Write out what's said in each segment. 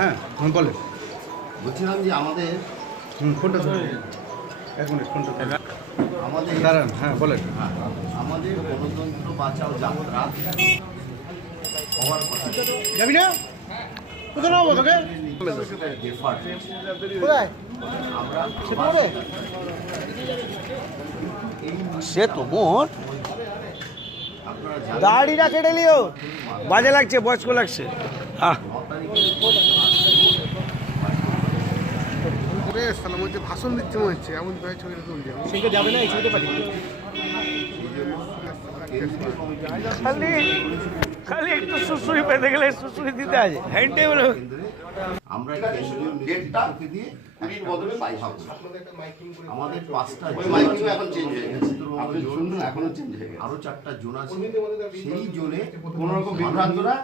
হ্যাঁ বলেন। বলছিলাম যে আমাদের ফোনটা এক মিনিট ফোনটা আমাদের দাঁড়ান। হ্যাঁ বলেন। আমাদের গণতন্ত্র বাঁচাও যাত্রা হওয়ার কথা যাবি না কোথায় নেবো তোকে কোথায় আমরা সে তো মোর আপনারা জানেন দাড়িটা কেটে লিও, বাজে লাগছে, বয়স্ক লাগছে। ভাষণ দিচ্ছে মনে হচ্ছে এমন ছবিটা তুলছে সেটা যাবে না, এই ছবিটা পাঠিয়ে খালি খালি একটু সুসুই পেতে গেলে সুসুই দিতে আছে হ্যান্ড টেবিল। আমরা ডেটটা দিয়ে কুড়ির বদলে 22 হবে। আমাদের 5টা এখন চেঞ্জ হয়ে গেছে, আপনি শুনুন এখনো চেঞ্জ হয়ে গেছে, আরো 4টা জোন আছে। সেই জোনে কোনো রকম বিভ্রান্তরা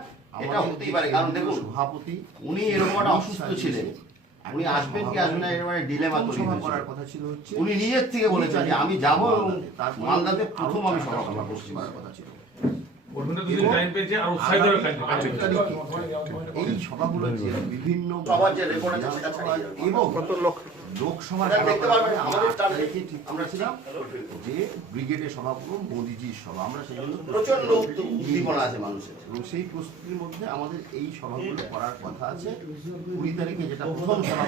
এটা হতেই পারে, কারণ দেখুন সভাপতি উনি এরকম একটা অসুস্থ ছিলেন, উনি আসবেন কি আসবেন না এরকম ডিলেমা তৈরি করার কথা ছিল। হচ্ছে উনি নিজের থেকে বলেছেন যে আমি যাব এবং তার মালদাতে প্রথম আমি সভা করতে পারার কথা ছিল। এই সভাগুলো যে বিভিন্ন সবার যে রেকর্ড আছে সেটা ছাড়িয়ে এবং কত লোকসভা দেখতে পারবেন আমাদের টার্গেট আমরা ছিলাম যে ব্রিগেডের সভাগুলো মোদিজির সভা, আমরা সেই জন্য প্রচন্ড উদ্দীপনা আছে মানুষের এবং সেই প্রস্তুতির মধ্যে আমাদের এই সভাগুলো করার কথা আছে। 20 তারিখে যেটা প্রথম সভা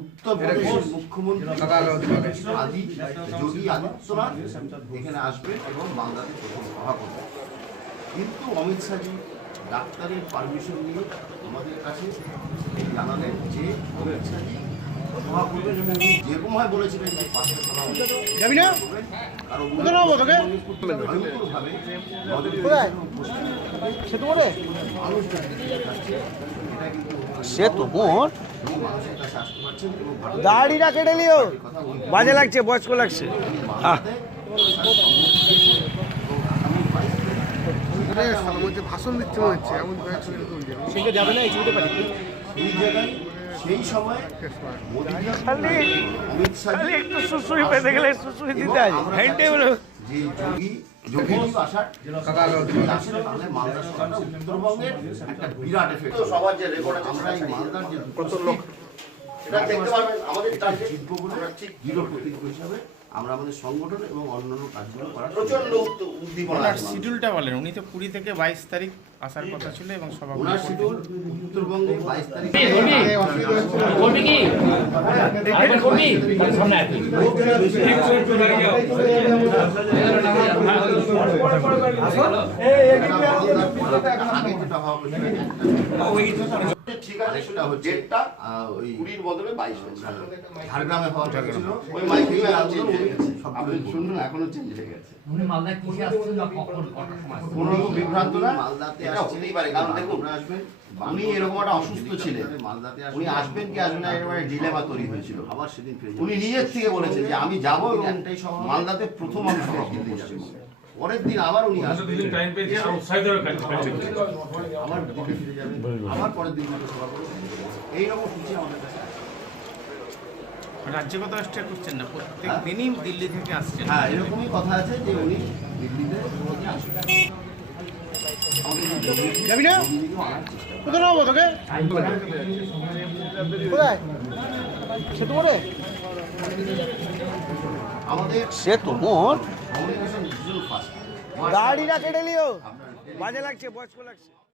উত্তরপ্রদেশের মুখ্যমন্ত্রী যোগী আদিত্যনাথ এখানে আসবেন এবং বাংলাদেশ প্রথম সভা করবেন। কিন্তু অমিত শাহজি ডাক্তারের পারমিশন নিয়ে আমাদের কাছে জানালেন যে অমিত শাহজি সভা করবেন এবং যেরকম হয় বলেছিলেন যে 5টা সভা যাবি না কোথায় নেবো তোকে ভয়ঙ্করভাবে সে তো মোর দাড়িটা কেটে লিও, বাজে লাগছে, বয়স্ক লাগছে। ভাষণ দিচ্ছে মনে হচ্ছে এমন ছবিটা তুলছে সেটা যাবে না, এই ছবিটা পাঠিয়ে সেই জায়গায় সেই সময় খালি খালি একটু সুসুই পেতে গেলে সুসুই দিতে আছে হ্যান্ড টেবিল। যে যোগী আসার তাহলে মালদা সভাটা উত্তরবঙ্গের একটা বিরাট এফেক্ট। সবার যে রেকর্ড আমরা এই মালদার যে কত লোক এটা দেখতে পারবেন আমাদের শিল্পগুলো ঠিক দৃঢ় প্রতীক হিসাবে আমরা আমাদের সংগঠন এবং অন্যান্য কাজগুলো করার প্রচন্ড উদ্দীপনা আছে। শিডিউলটা বলেন, উনি তো 20 থেকে 22 তারিখ আসার কথা ছিল এবং সভা ওনার শিডিউল উত্তরবঙ্গে 22 তারিখ ঠিক আছে, সেটা হচ্ছে ডেটটা ওই 20 বদলে 22 হয়েছে। ঝাড়গ্রামে হওয়ার কথা ছিল, ওই মাইকেই চেঞ্জ হয়ে গেছে, সব শুনুন এখনো চেঞ্জ হয়ে গেছে। উনি মালদায় কিসে আসছেন না কখন কটার সময়? কোনো রকম বিভ্রান্ত না, মালদাতে এটা হতেই পারে, কারণ দেখুন আসবেন উনি এরকম একটা অসুস্থ ছিলেন, মালদাতে উনি আসবেন কি আসবেন না এরকম একটা ডিলেমা তৈরি হয়েছিল। আবার সেদিন উনি নিজের থেকে বলেছেন যে আমি যাব এবং মালদাতে প্রথম আমি সভা করতে যাব। পরের দিন আবার উনি আসবেন, আবার দিল্লি ফিরে যাবেন, আবার পরের দিন সভা করবেন। এইরকম সূচি আমাদের কাছে রাজ্যগত আসতে করছেন না, প্রত্যেক দিনই দিল্লি থেকে আসছেন। হ্যাঁ এরকমই কথা আছে যে উনি দিল্লিতে আসবেন। যাবি না কোথায় নেবো তোকে কোথায় সে তো করে আমাদের সে তো মোর কমিউনিকেশন ডিজিটাল ফাস্ট দাড়িটা কেটে লিও, বাজে লাগছে, বয়স্ক লাগছে।